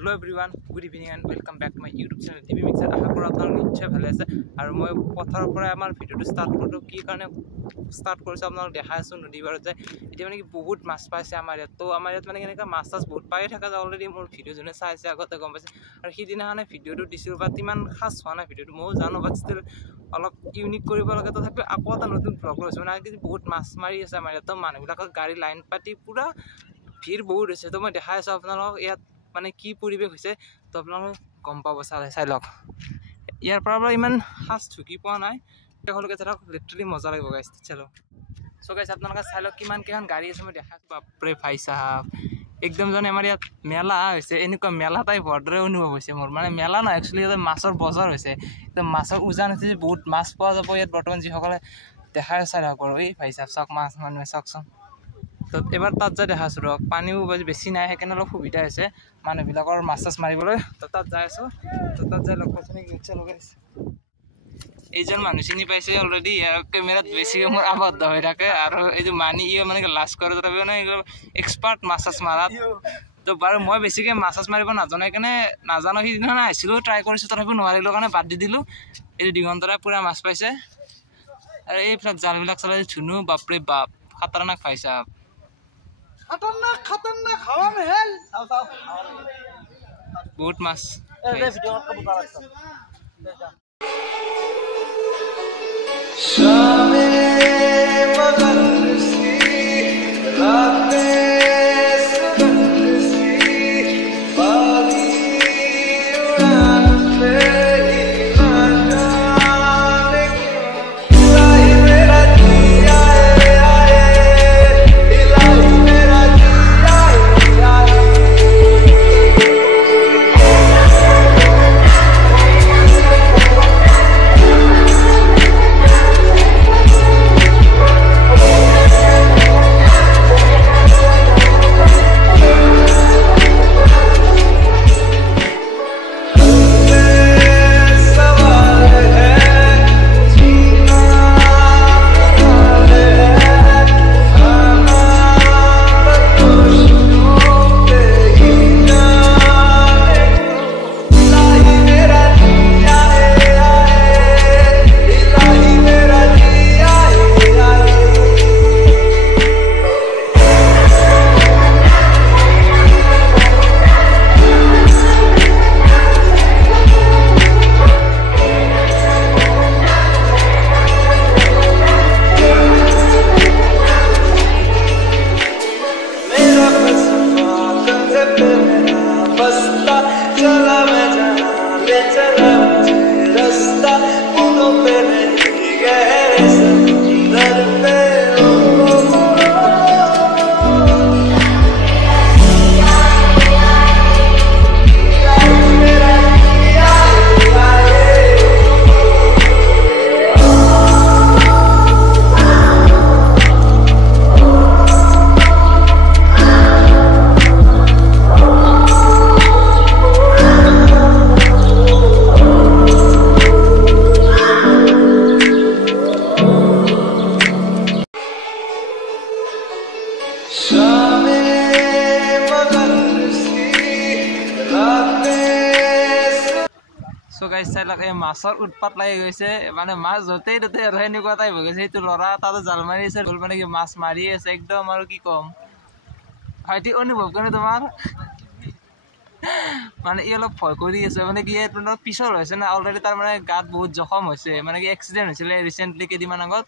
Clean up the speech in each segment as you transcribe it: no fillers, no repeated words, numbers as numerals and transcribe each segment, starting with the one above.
Hello everyone, good evening and welcome back to my YouTube channel TV Mixer. আশা কৰো আপোনালোক নিশ্চয় ভালে আছে আৰু মই পথাৰৰ পৰা আমাৰ ভিডিওটো ষ্টাৰ্ট কৰিলো কি কাৰণে ষ্টাৰ্ট কৰিছো আপোনালোক দেখাই আছো নদী পাৰত যে এতিয়া মানে কি বহুত মাছ পাইছে আমাৰ ইয়াত তো আমাৰ ইয়াত মানে কেনেকা মাছ বহুত পাই থকা অলৰেডি মোৰ ভিডিও জনে চাইছে আগতে গম পাইছে আৰু সিদিনাখনে ভিডিওটো দিছিল বাট ইমান খাস হোৱা নাই ভিডিওটো মই জানো বাট ষ্টিল অলপ ইউনিক কৰিব লাগে তথাপি আকৌ এটা নতুন ব্লগ লৈছো মানে বহুত মাছ মাৰি আছে আমাৰ ইয়াত মানুহবিলাকৰ গাড়ী লাইন পাতি পুৰা ভিৰ বহুত হৈছে তো মই দেখাই আছো আপোনালোক ইয়াত মানে কি পৰিবেশ হৈছে তো আপোনালোক গম পাব চাই লওক ইয়াৰ পৰা ইমান খাস ঝুকি পোৱা নাই হলকে ধৰক লিটাৰেলি মজা লাগিব গাইছ চলো সো গাইছ আপোনালোকে চাই লওক কিমান কেখন গাড়ী আছে মই দেখাছো বাপৰে ভাই সাহেব একদম জানে আমাৰ ইয়াত মেলা হৈছে এনেকুৱা মেলা টাইপ হৰ্ডৰে অনুভৱ হৈছে মোৰ মানে মেলা নহয় একচুৱেলি এটা মাছৰ বজাৰ হৈছে একদম মাছৰ উজান হৈছে বহুত মাছ পোৱা যাব ইয়াত বৰ্তমান যিসকলে দেখাই চাই লওক আৰু এই ভাই সাহেব চাওক মাছ মানুহে চাওকচোন তো এবাৰ তাত যাই দেখাইছো ৰক পানীও বেছি নাই সেইকাৰণে অলপ সুবিধা হৈছে মানুহবিলাকৰ মাছ চাছ মাৰিবলৈ তো তাত যাই আছো তো তাত যাই লগ পাইছো নেকি নিশ্চয় লগাইছে এইজন মানুহ চিনি পাইছে অলৰেডি কেমেৰাত বেছিকৈ মোৰ আবদ্ধ হৈ থাকে আৰু এই যে মানি মানে লাজ কৰে তথাপিও মানে এক্সপাৰ্ট মাছ চাছ মাৰাত তো বাৰু মই বেছিকৈ মাছ চাছ মাৰিব নাজানো সেইকাৰণে নাজানো সিদিনা আহিছিলোঁ ট্ৰাই কৰিছোঁ তথাপিও নোৱাৰিলোঁ কাৰণে বাদ দি দিলোঁ এইটো দিগন্তৰা পূৰা মাছ পাইছে আৰু এইবিলাক জালবিলাক চলাই ধুনু বাপৰে বাপ খাতাৰনাক পাইছা खतरनाक हवा में है बहुत मस्त So guys, চাই লওক এই মাছৰ উৎপাত লাগি গৈছে মানে মাছ য'তেই ত'তে আৰু এনেকুৱা টাইপ হৈ গৈছে এইটো ল'ৰা তাতে জাল মাৰি আছে গ'ল মানে কি মাছ মাৰি আছে একদম আৰু কি ক'ম ভাইটি অনুভৱ কৰে তোমাৰ মানে ই অলপ ভয় কৰি আছে মানে কি পিছল হৈছে না অলৰেডি তাৰ মানে গাত বহুত জখম হৈছে মানে কি এক্সিডেণ্ট হৈছিলে ৰিচেণ্টলি কেইদিনমান আগত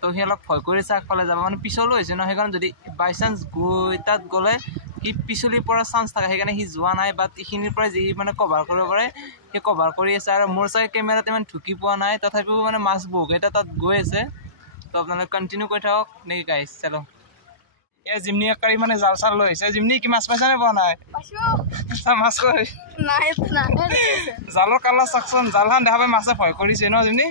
তো সি অলপ ভয় কৰিছে আগফালে যাব মানে পিছলো হৈছে ন সেইকাৰণে যদি বাই চান্স গৈ তাত গ'লে সি পিছলি পৰা চান্স থাকে সেইকাৰণে সি যোৱা নাই বাট এইখিনিৰ পৰা যি মানে কভাৰ কৰিব পাৰে সি কভাৰ কৰি আছে আৰু মোৰ চাগে কেমেৰাত ইমান ঢুকি পোৱা নাই তথাপিও মানে মাছ বহুকেইটা তাত গৈ আছে তো আপোনালোকে কণ্টিনিউ কৰি থাকক নেকি গাইছ চলো এই জিমনি একাৰি মানে জাল চাল লৈ আহিছে জিমনি কি মাছ পাইছা নে পোৱা নাই মাছ কৰি নাই জালৰ কালাৰ চাকচোন জালখন দেখা পাই মাছে ভয় কৰিছে ন জিমনি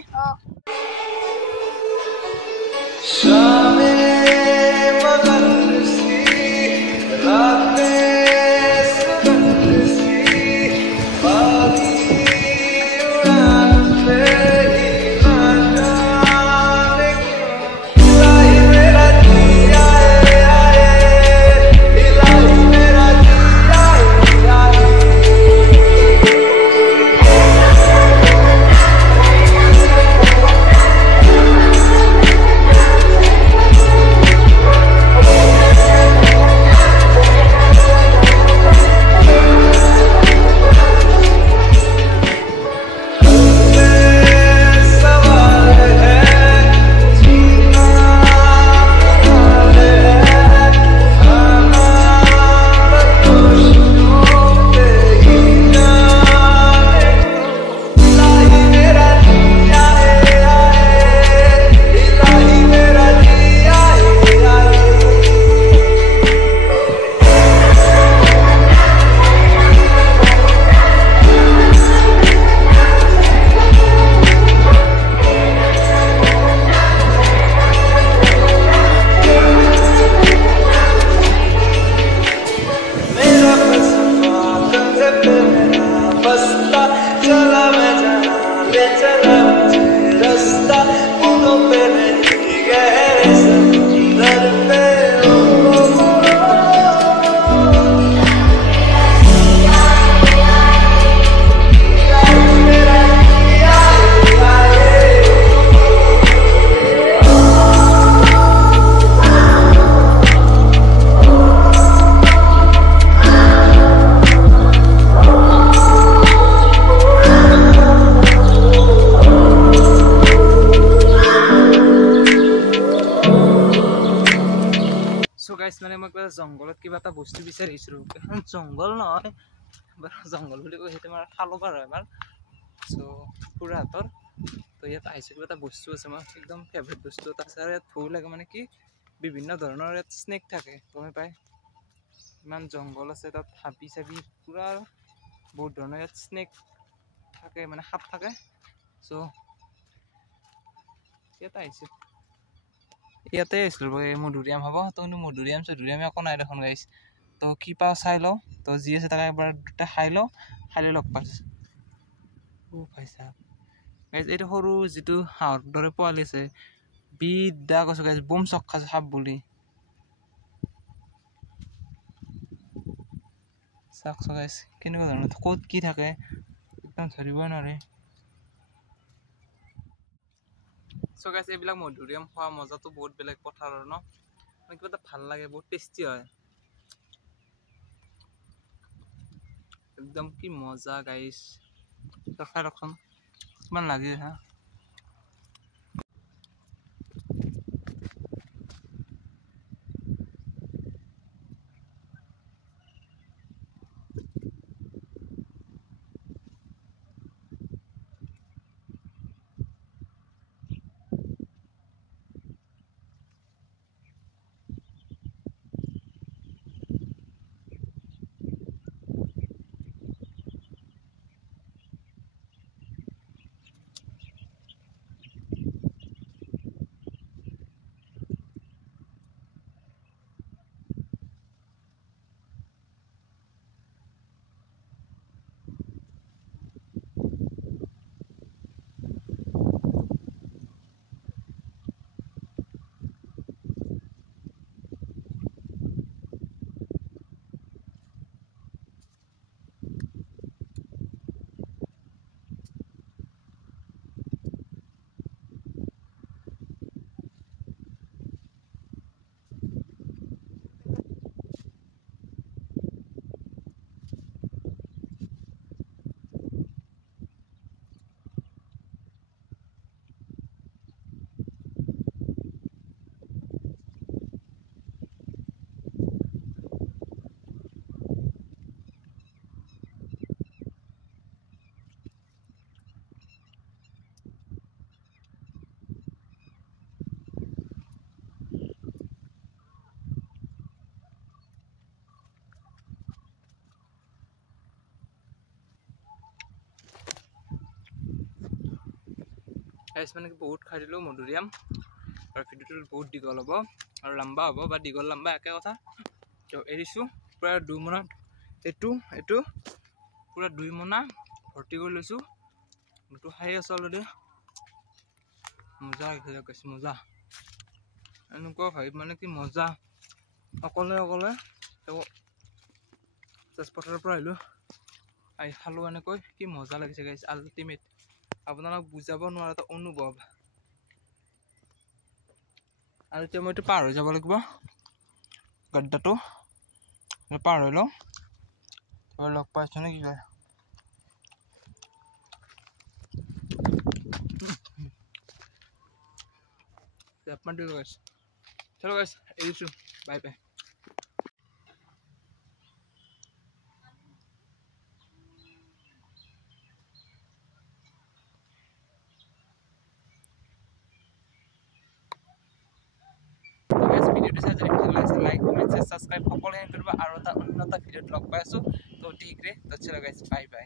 সো গাইস মানে মই কিবা জংগলত কিবা এটা বস্তু বিচাৰিছিলো এখন জংগল নহয় জংগল বুলি কৈ সেইটো আমাৰ খালবাৰ হয় আমাৰ সো পুৰা হাতৰ তো ইয়াত আহিছে কিবা এটা বস্তু আছে মই একদম ফেভাৰিট বস্তু এটা আছে আৰু ইয়াত ভয় লাগে মানে কি বিভিন্ন ধৰণৰ ইয়াত স্নেক থাকে গমে পায় ইমান জংগল আছে তাত হাবি চাবি পুৰা বহুত ধৰণৰ ইয়াত স্নেক থাকে মানে সাপ থাকে সো ইয়াত আহিছে ইয়াতে আহিছিলো মধুৰিআম হ'ব তো মধুৰিআম একো নাই দেখোন গাইছ তো কি পাওঁ চাই লওঁ তো যি আছে তাকে এবাৰ দুটা খাই লওঁ খাই লগ পাইছোঁ ভাই চাহাব গাইজ এইটো সৰু যিটো হাঁহৰ দৰে পোৱালি আছে বিদ্যা কৈছোঁ গাইজ বম চক খাইছোঁ সাপ বুলি চাওকচোন গাইজ কেনেকুৱা ধৰণৰ ক'ত কি থাকে একদম ধৰিবই নোৱাৰে সো গাইজ এইবিলাক মধুৰিআম খোৱা মজাটো বহুত বেলেগ পথাৰৰ ন কিবা এটা ভাল লাগে বহুত টেষ্টি হয় একদম কি মজা গাইজ খাই ৰকম কিমান লাগে হা গাইজ মানে বহুত খাই দিলোঁ মধুৰিআম আৰু ভিডিঅ'টো বহুত দীঘল হ'ব আৰু লম্বা হ'ব বা দীঘল লম্বা একে কথা তো এৰিছোঁ প্ৰায় 2 মোনাত এইটো পুৰা 2 মোনা ভৰ্তি কৰি লৈছোঁ মোৰটো খাই আছোঁ অলৰেডি মজা গৈছে মজা এনেকুৱা ভাবি মানে কি মজা অকলে তেজপথাৰৰ পৰা আহিলোঁ আহি খালোঁ এনেকৈ কি মজা লাগিছে গাইজ আল্টিমেট আপোনালোক বুজাব নোৱাৰা এটা অনুভৱ আৰু এতিয়া মই এইটো পাৰ হৈ যাব লাগিব গড্ডাটো পাৰ হৈ লওঁ লগ পাইছোঁ নে কি কয় চলো গাইজ এৰিছোঁ বাই বাই ভিডিঅ'টো চাই যদি ভাল লাগিছে লাইক কমেণ্ট সাবস্ক্ৰাইব সকলোৱে কৰিব আৰু এটা অন্য এটা ভিডিঅ'ত লগ পাই আছোঁ তো ঠিক ৰে তো চলো গাইজ বাই বাই